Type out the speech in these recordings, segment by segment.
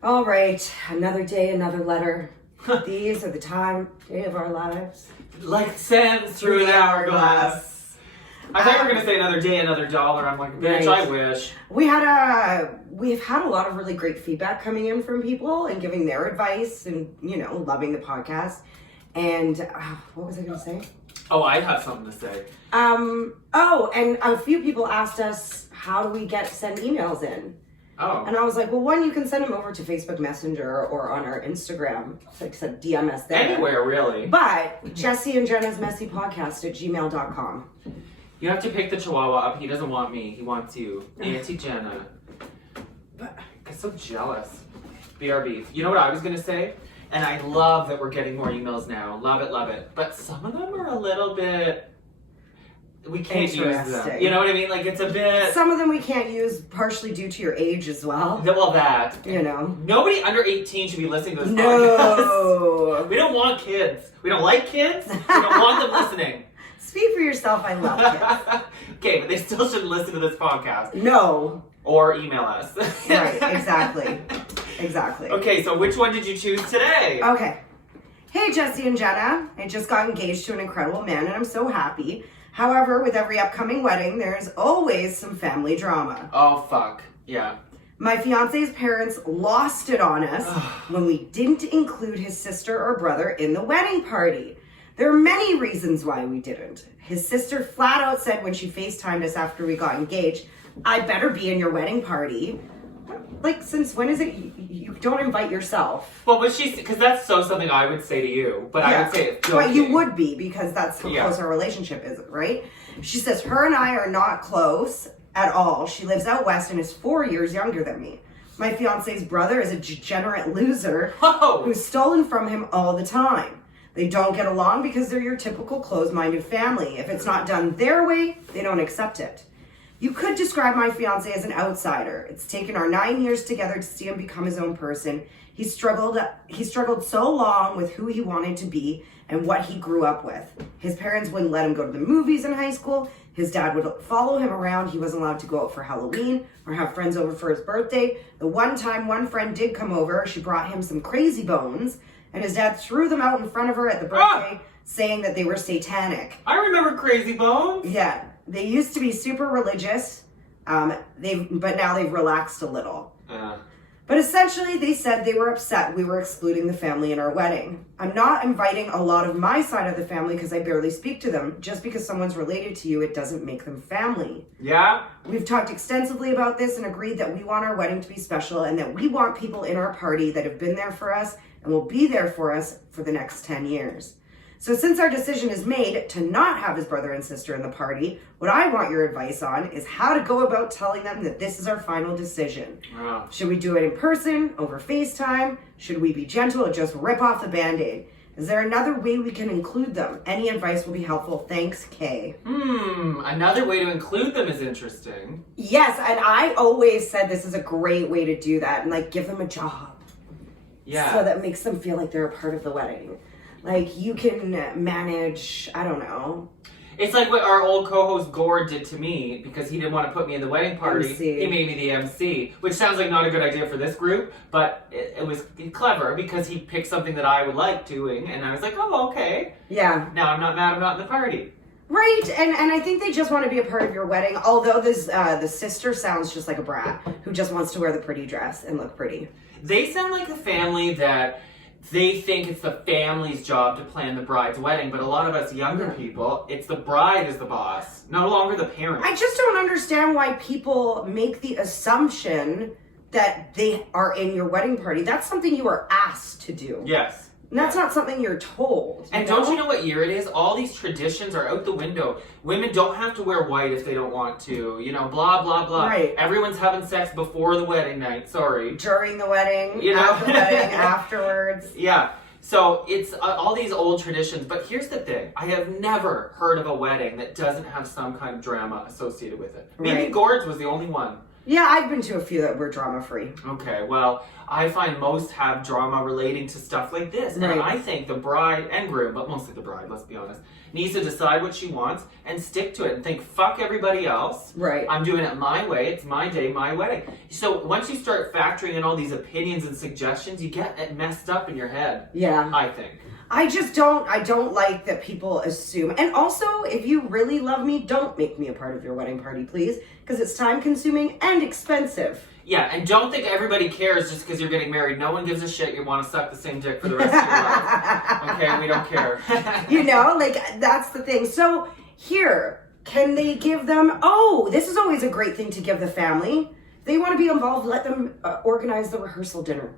All right, another day, another letter. These are the day of our lives. Like sand through an hourglass. I thought you were going to say another day, another dollar. I'm like, bitch, right. I wish. We've had a lot of really great feedback coming in from people and giving their advice and, loving the podcast. And what was I going to say? Oh, I have something to say. And a few people asked us, how do we send emails in? Oh. And I was like, well, one, you can send them over to Facebook Messenger or on our Instagram. So I said DM us there. Anywhere, really. But Jesse and Jenna's Messy Podcast at gmail.com. You have to pick the Chihuahua up. He doesn't want me. He wants you. Auntie Jenna. But I'm so jealous. BRB. You know what I was going to say? And I love that we're getting more emails now. Love it, love it. But some of them are a little bit... We can't use them. You know what I mean? Like, it's a bit... Some of them we can't use partially due to your age as well. Well, that. Nobody under 18 should be listening to this podcast. We don't want kids. We don't like kids. We don't want them listening. Speak for yourself, I love kids. Okay, but they still shouldn't listen to this podcast. No. Or email us. Right, exactly. Exactly. Okay, so which one did you choose today? Okay. Hey, Jesse and Jenna. I just got engaged to an incredible man, and I'm so happy. However, with every upcoming wedding, there's always some family drama. Oh, fuck. Yeah. My fiance's parents lost it on us when we didn't include his sister or brother in the wedding party. There are many reasons why we didn't. His sister flat out said when she FaceTimed us after we got engaged, I better be in your wedding party. Like, since when is it you don't invite yourself? Well, but because that's something I would say to you, but I would say it's joking. But you would be, because that's how close our relationship is, right? She says her and I are not close at all. She lives out west and is 4 years younger than me. My fiance's brother is a degenerate loser who's stolen from him all the time. They don't get along because they're your typical closed-minded family. If it's not done their way, they don't accept it. You could describe my fiance as an outsider. It's taken our 9 years together to see him become his own person. He struggled so long with who he wanted to be and what he grew up with. His parents wouldn't let him go to the movies in high school. His dad would follow him around. He wasn't allowed to go out for Halloween or have friends over for his birthday. The one time one friend did come over, she brought him some crazy bones, and his dad threw them out in front of her at the birthday, saying that they were satanic. I remember Crazy Bones. Yeah. They used to be super religious, but now they've relaxed a little. But essentially, they said they were upset we were excluding the family in our wedding. I'm not inviting a lot of my side of the family because I barely speak to them. Just because someone's related to you, it doesn't make them family. Yeah? We've talked extensively about this and agreed that we want our wedding to be special and that we want people in our party that have been there for us and will be there for us for the next 10 years. So since our decision is made to not have his brother and sister in the party, what I want your advice on is how to go about telling them that this is our final decision. Should we do it in person, over FaceTime? Should we be gentle and just rip off the Band-Aid? Is there another way we can include them? Any advice will be helpful. Thanks, Kay. Another way to include them is interesting. Yes, and I always said this is a great way to do that and give them a job. Yeah. So that makes them feel like they're a part of the wedding. You can manage, I don't know. It's like what our old co-host Gord did to me because he didn't want to put me in the wedding party. MC. He made me the MC, which sounds like not a good idea for this group, but it was clever because he picked something that I would like doing, and I was like, oh, okay. Yeah. Now I'm not mad I'm not in the party. Right, and I think they just want to be a part of your wedding, although the sister sounds just like a brat who just wants to wear the pretty dress and look pretty. They sound like the family that... They think it's the family's job to plan the bride's wedding, but a lot of us younger people, it's the bride is the boss, no longer the parent. I just don't understand why people make the assumption that they are in your wedding party. That's something you are asked to do. Yes. And that's not something you're told. And don't you know what year it is? All these traditions are out the window. Women don't have to wear white if they don't want to. Blah, blah, blah. Right. Everyone's having sex before the wedding night. Sorry. During the wedding, at the wedding, afterwards. Yeah. So it's all these old traditions. But here's the thing. I have never heard of a wedding that doesn't have some kind of drama associated with it. Maybe Gord's was the only one. Yeah, I've been to a few that were drama-free. Okay, well, I find most have drama relating to stuff like this. And Right. I think the bride and groom, but mostly the bride, let's be honest, needs to decide what she wants and stick to it and think, fuck everybody else. Right. I'm doing it my way. It's my day, my wedding. So once you start factoring in all these opinions and suggestions, you get it messed up in your head. Yeah. I think. I don't like that people assume. And also, if you really love me, don't make me a part of your wedding party, please. Because it's time consuming and expensive. Yeah, and don't think everybody cares just because you're getting married. No one gives a shit. You want to suck the same dick for the rest of your life. Okay, we don't care. You know, like, that's the thing. So, here, can they give them, this is always a great thing to give the family. If they want to be involved, let them organize the rehearsal dinner.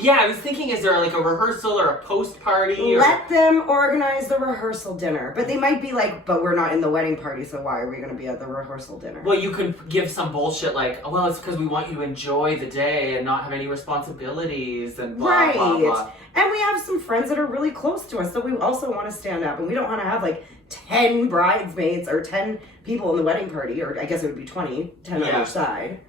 Yeah, I was thinking, is there like a rehearsal or a post party? Or... Let them organize the rehearsal dinner. But they might be like, but we're not in the wedding party, so why are we going to be at the rehearsal dinner? Well, you can give some bullshit like, well, it's because we want you to enjoy the day and not have any responsibilities and blah, blah, blah. And we have some friends that are really close to us, so we also want to stand up. And we don't want to have like 10 bridesmaids or 10 people in the wedding party, or I guess it would be 20, 10 on each side.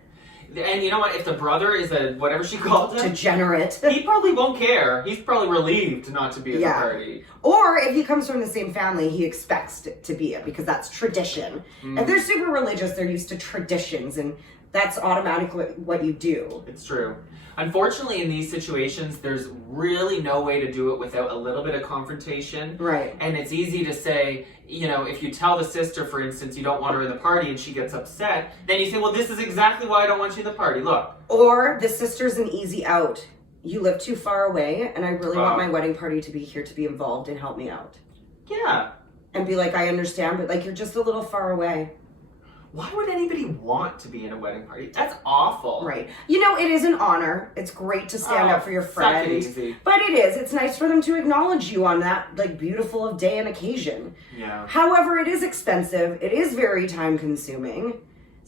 And you know what? If the brother is a, whatever she called him, degenerate, he probably won't care. He's probably relieved not to be at the party. Or if he comes from the same family, he expects to be it because that's tradition. If they're super religious, they're used to traditions, and that's automatically what you do. It's true. Unfortunately, in these situations, there's really no way to do it without a little bit of confrontation. Right. And it's easy to say, you know, if you tell the sister, for instance, you don't want her in the party and she gets upset, then you say, well, this is exactly why I don't want you in the party. Look. Or the sister's an easy out. You live too far away, and I really want my wedding party to be here to be involved and help me out. Yeah. And be like, I understand, but like, you're just a little far away. Why would anybody want to be in a wedding party? That's awful. Right. You know, it is an honor. It's great to stand up for your friend. Suck it easy. But it is. It's nice for them to acknowledge you on that, like, beautiful of day and occasion. Yeah. However, it is expensive. It is very time consuming.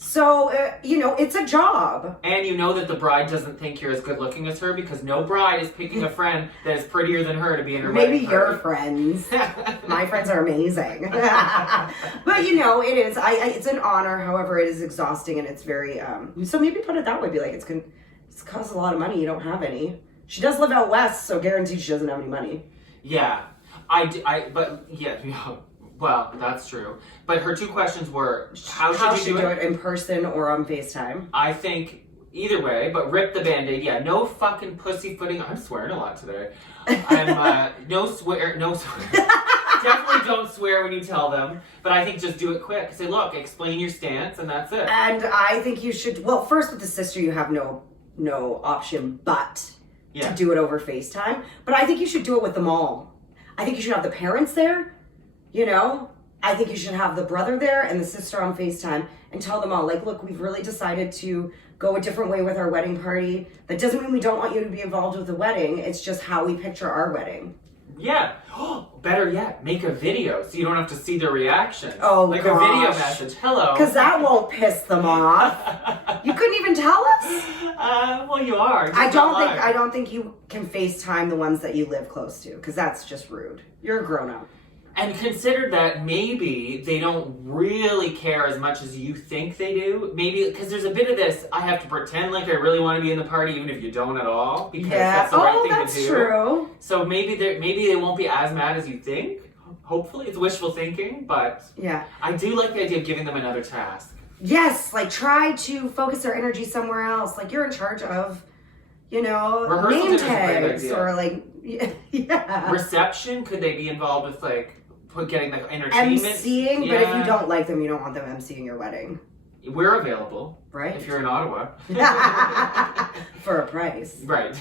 So, you know, it's a job. And you know that the bride doesn't think you're as good looking as her because no bride is picking a friend that is prettier than her to be in her wedding Maybe party. your friends. My friends are amazing. But, you know, it is. It's an honor. However, it is exhausting and it's very, so maybe put it that way. Be like, it's costs a lot of money. You don't have any. She does live out west, so guaranteed she doesn't have any money. Yeah. Well, that's true. But her two questions were, how should you do it? In person or on FaceTime? I think either way, but rip the Band-Aid. Yeah, no fucking pussyfooting. I'm swearing a lot today. No swear. Definitely don't swear when you tell them. But I think just do it quick. Say, look, explain your stance, and that's it. And I think you should, well, first with the sister, you have no option but to do it over FaceTime. But I think you should do it with them all. I think you should have the parents there. You know, I think you should have the brother there and the sister on FaceTime and tell them all, like, look, we've really decided to go a different way with our wedding party. That doesn't mean we don't want you to be involved with the wedding. It's just how we picture our wedding. Yeah. Better yet, make a video so you don't have to see their reactions. Oh, like a video message. Hello. Because that won't piss them off. You couldn't even tell us? Well, you are. I don't think you can FaceTime the ones that you live close to because that's just rude. You're a grown-up. And consider that maybe they don't really care as much as you think they do. Maybe, because there's a bit of this, I have to pretend like I really want to be in the party even if you don't at all. Because that's the right thing to do. True. So maybe they won't be as mad as you think. Hopefully. It's wishful thinking, but yeah, I do like the idea of giving them another task. Yes, like try to focus their energy somewhere else. Like you're in charge of, you know, rehearsal name tags or like, yeah. Reception, could they be involved with like, getting the entertainment. MCing, but if you don't like them, you don't want them MCing your wedding. We're available. Right. If you're in Ottawa. For a price. Right.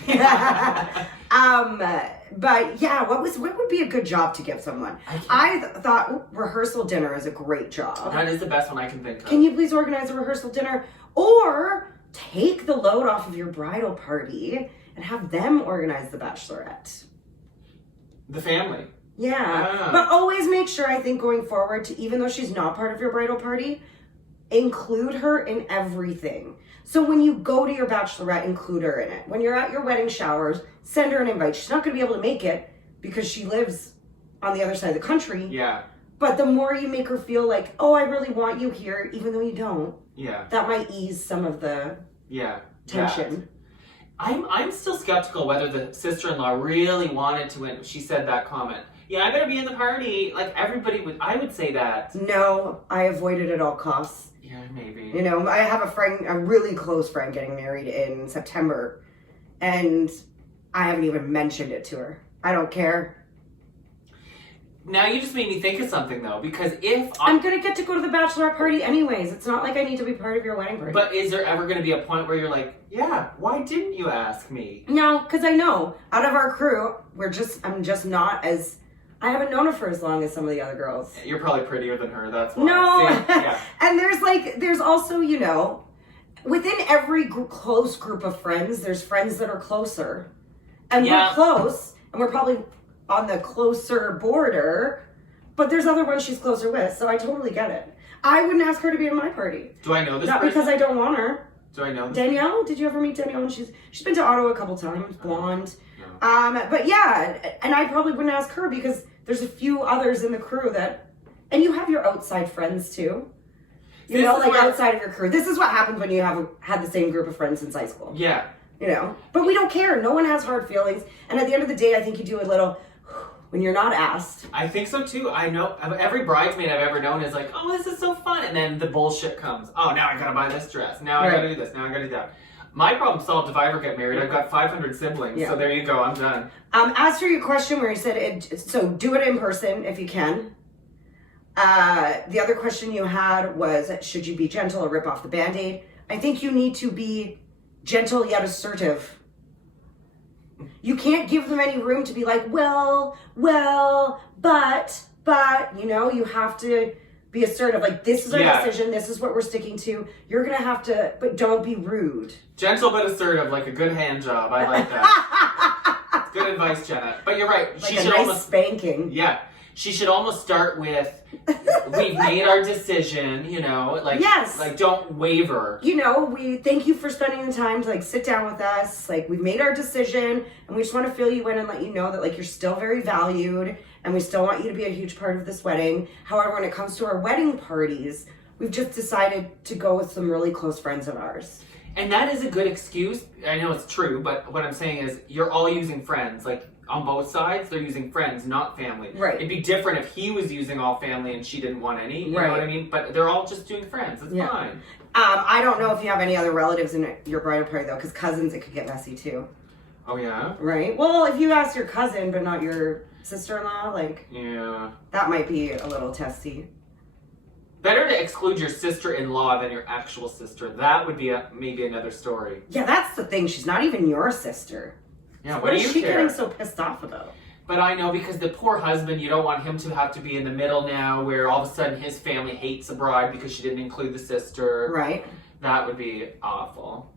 But yeah, what would be a good job to give someone? I thought rehearsal dinner is a great job. That is the best one I can think of. Can you please organize a rehearsal dinner? Or take the load off of your bridal party and have them organize the bachelorette. The family. Yeah, but always make sure, I think, going forward, to even though she's not part of your bridal party, include her in everything. So when you go to your bachelorette, include her in it. When you're at your wedding showers, send her an invite. She's not going to be able to make it because she lives on the other side of the country. Yeah. But the more you make her feel like, oh, I really want you here, even though you don't. Yeah. That might ease some of the tension. I'm still skeptical whether the sister-in-law really wanted to when she said that comment. Yeah, I better be in the party. Like, I would say that. No, I avoided at all costs. Yeah, maybe. You know, I have a really close friend getting married in September, and I haven't even mentioned it to her. I don't care. Now you just made me think of something, though, because if I'm going to get to go to the bachelorette party anyways. It's not like I need to be part of your wedding party. But is there ever going to be a point where you're like, yeah, why didn't you ask me? No, because I know out of our crew, I'm just not as, I haven't known her for as long as some of the other girls. You're probably prettier than her, that's why. No, yeah. And there's also, you know, within every close group of friends, there's friends that are closer. And we're close, and we're probably on the closer border, but there's other ones she's closer with, so I totally get it. I wouldn't ask her to be in my party. Do I know this Not person? because I don't want her. Do I know this Danielle? Did you ever meet Danielle? She's been to Ottawa a couple times, blonde. No. But yeah, and I probably wouldn't ask her because there's a few others in the crew that, and you have your outside friends too. You know, like outside of your crew. This is what happens when you have had the same group of friends since high school. Yeah. You know, but we don't care. No one has hard feelings. And at the end of the day, I think you do a little when you're not asked. I think so too. I know every bridesmaid I've ever known is like, oh, this is so fun. And then the bullshit comes. Oh, now I gotta buy this dress. Now I gotta do this. Now I gotta do that. My problem solved if I ever get married. I've got 500 siblings. Yeah. So there you go. I'm done. As for your question where you said, so do it in person if you can. The other question you had was, should you be gentle or rip off the Band-Aid? I think you need to be gentle yet assertive. You can't give them any room to be like, well, but, you know, you have to be assertive. Like, this is our decision. This is what we're sticking to. You're going to have to, but don't be rude. Gentle but assertive, like a good hand job. I like that. Good advice, Jenna. But you're right. Like a nice spanking. Yeah. She should almost start with, we've made our decision, you know, like, like don't waver. You know, we thank you for spending the time to like sit down with us. Like, we've made our decision and we just want to fill you in and let you know that like you're still very valued and we still want you to be a huge part of this wedding. However, when it comes to our wedding parties, we've just decided to go with some really close friends of ours. And that is a good excuse. I know it's true, but what I'm saying is you're all using friends. Like, on both sides, they're using friends, not family. Right. It'd be different if he was using all family and she didn't want any. You know what I mean? But they're all just doing friends. It's fine. I don't know if you have any other relatives in your bridal party, though, because cousins, it could get messy, too. Oh, yeah? Right? Well, if you ask your cousin, but not your sister-in-law, like... Yeah. That might be a little testy. Better to exclude your sister-in-law than your actual sister. That would be maybe another story. Yeah, that's the thing. She's not even your sister. Yeah, what is she getting so pissed off about? But I know, because the poor husband, you don't want him to have to be in the middle now where all of a sudden his family hates the bride because she didn't include the sister. Right. That would be awful.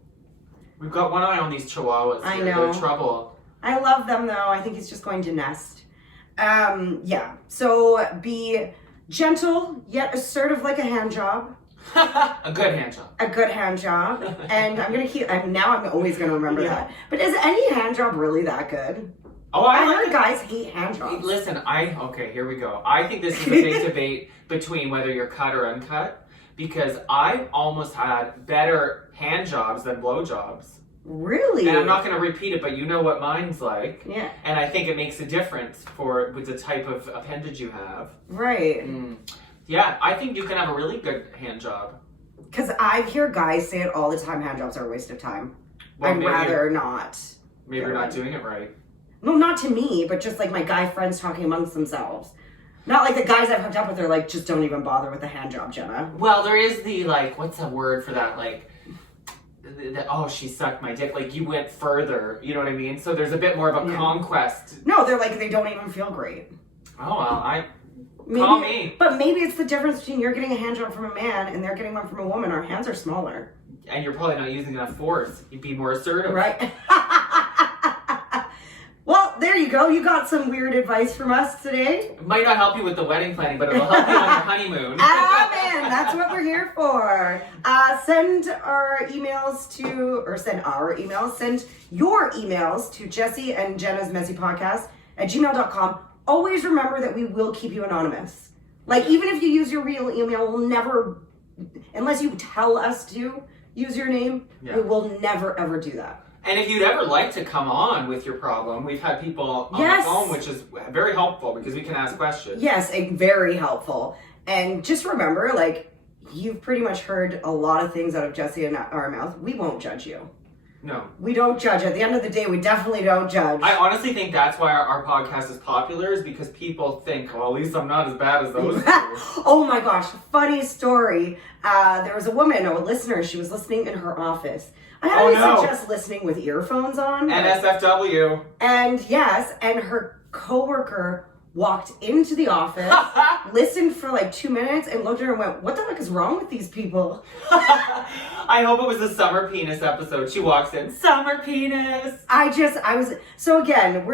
We've got one eye on these chihuahuas. I know. They're in trouble. I love them, though. I think he's just going to nest. Yeah. So be gentle, yet assertive like a hand job. A good hand job. A good hand job. And I'm going to keep, I'm always going to remember that. But is any hand job really that good? Oh, I heard guys hate hand jobs. Listen, okay, here we go. I think this is a big debate between whether you're cut or uncut, because I've almost had better hand jobs than blow jobs. Really? And I'm not going to repeat it, but you know what mine's like. Yeah. And I think it makes a difference with the type of appendage you have. Right. Yeah, I think you can have a really good hand job. Because I hear guys say it all the time, hand jobs are a waste of time. Well, I'd rather not. Maybe you're not doing it right. No, not to me, but just like my guy friends talking amongst themselves. Not like the guys I've hooked up with are like, just don't even bother with the hand job, Jenna. Well, there is the, like, what's the word for that? Like, oh, she sucked my dick. Like, you went further. You know what I mean? So there's a bit more of a conquest. No, they're like, they don't even feel great. Oh, well, call me. But maybe it's the difference between you're getting a hand job from a man and they're getting one from a woman. Our hands are smaller. And you're probably not using enough force. You'd be more assertive. Right. Well, there you go. You got some weird advice from us today. It might not help you with the wedding planning, but it'll help you on your honeymoon. Amen. That's what we're here for. Send your emails to Jesse and Jenna's Messy Podcast at gmail.com. Always remember that we will keep you anonymous. Like, even if you use your real email, we'll never unless you tell us to use your name, we will never ever do that. And if you'd ever like to come on with your problem, we've had people on the phone, which is very helpful because we can ask questions. Yes, very helpful. And just remember, like, you've pretty much heard a lot of things out of Jesse and our mouth. We won't judge you. No. We don't judge. At the end of the day, we definitely don't judge. I honestly think that's why our podcast is popular, is because people think, well, at least I'm not as bad as those two. Oh my gosh, funny story. There was a woman, a listener, she was listening in her office. I highly suggest listening with earphones on. NSFW. And yes, and her coworker walked into the office, listened for like 2 minutes, and looked at her and went, what the heck is wrong with these people? I hope it was the summer penis episode. She walks in, summer penis. So again,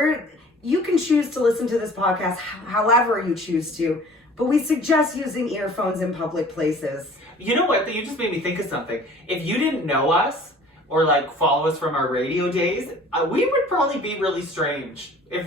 you can choose to listen to this podcast however you choose to, but we suggest using earphones in public places. You know what? You just made me think of something. If you didn't know us, or like follow us from our radio days, we would probably be really strange. If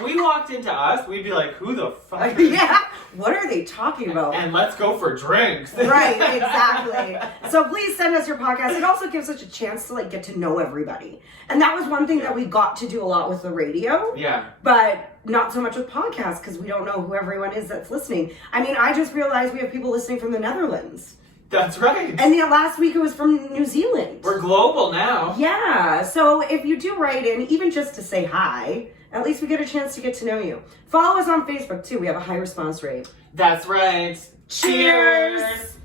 we walked into us, we'd be like, who the fuck? Yeah, what are they talking about? And let's go for drinks. Right, exactly. So please send us your podcast. It also gives us a chance to like get to know everybody. And that was one thing that we got to do a lot with the radio. Yeah. But not so much with podcasts because we don't know who everyone is that's listening. I mean, I just realized we have people listening from the Netherlands. That's right. And last week it was from New Zealand. We're global now. Yeah. So if you do write in, even just to say hi, at least we get a chance to get to know you. Follow us on Facebook too. We have a high response rate. That's right. Cheers.